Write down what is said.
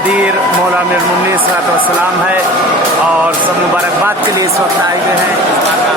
कदीर मौला अमीरुल मोमिनीन सलाम है और सब मुबारकबाद के लिए इस वक्त आए हुए हैं। इस बात का